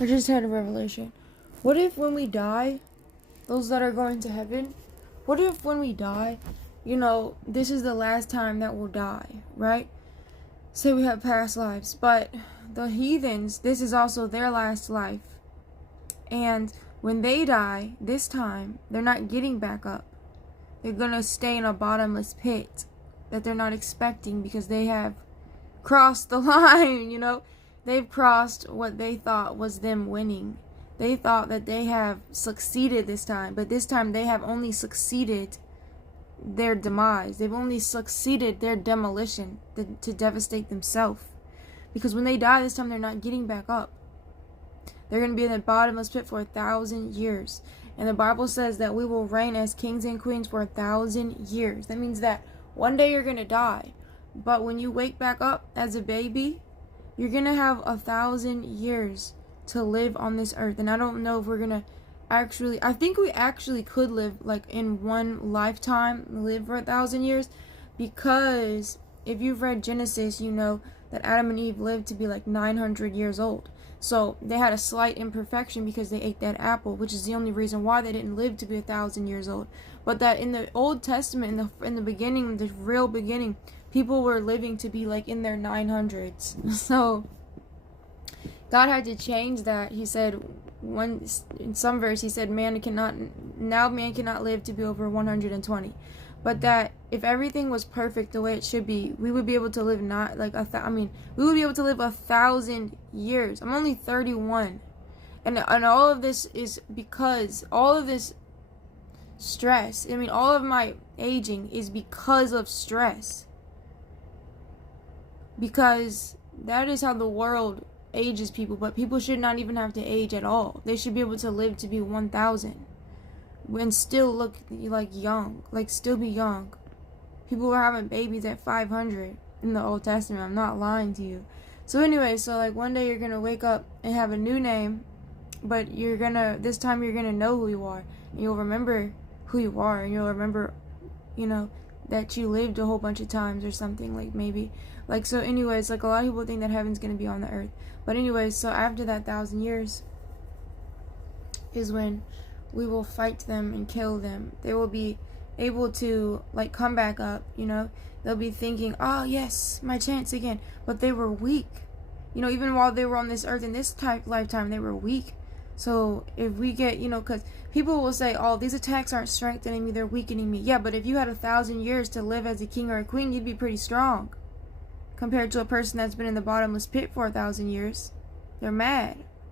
I just had a revelation. What if when we die, those that are going to heaven, what if when we die, this is the last time that we'll die, right? Say we have past lives, but the heathens, this is also their last life. And when they die, this time, they're not getting back up. They're going to stay in a bottomless pit that they're not expecting because they have crossed the line, They've crossed what they thought was them winning. They thought that they have succeeded this time, but this time they have only succeeded their demise. They've only succeeded their demolition to devastate themselves. Because when they die this time, they're not getting back up. They're going to be in the bottomless pit for 1,000 years. And the Bible says that we will reign as kings and queens for 1,000 years. That means that one day you're going to die. But when you wake back up as a baby, you're going to have 1,000 years to live on this earth. And I don't know if we're going to I think we actually could live, like, in one lifetime, live for 1,000 years. Because if you've read Genesis, you know that Adam and Eve lived to be like 900 years old. So they had a slight imperfection because they ate that apple, which is the only reason why they didn't live to be 1,000 years old. But that in the Old Testament, in the beginning, the real beginning, people were living to be like in their 900s. So God had to change that. He said, in some verse, he said, man cannot live to be over 120. But that if everything was perfect the way it should be, we would be able to live we would be able to live 1,000 years. I'm only 31. And all of this is because all of this stress, all of my aging is because of stress. Because that is how the world ages people, but people should not even have to age at all. They should be able to live to be 1,000 and still look like young, like still be young. People were having babies at 500 in the Old Testament. I'm not lying to you. So anyway, like one day you're gonna wake up and have a new name, but this time you're gonna know who you are, and you'll remember who you are, and you'll remember, that you lived a whole bunch of times or something, like maybe. Like, so anyways, like a lot of people think that heaven's gonna be on the earth. But anyways, so after that 1,000 years is when we will fight them and kill them. They will be able to, like, come back up, They'll be thinking, oh, yes, my chance again. But they were weak. Even while they were on this earth in this lifetime, they were weak. So if we get, because people will say, oh, these attacks aren't strengthening me, they're weakening me. Yeah, but if you had 1,000 years to live as a king or a queen, you'd be pretty strong. Compared to a person that's been in the bottomless pit for 1,000 years. They're mad.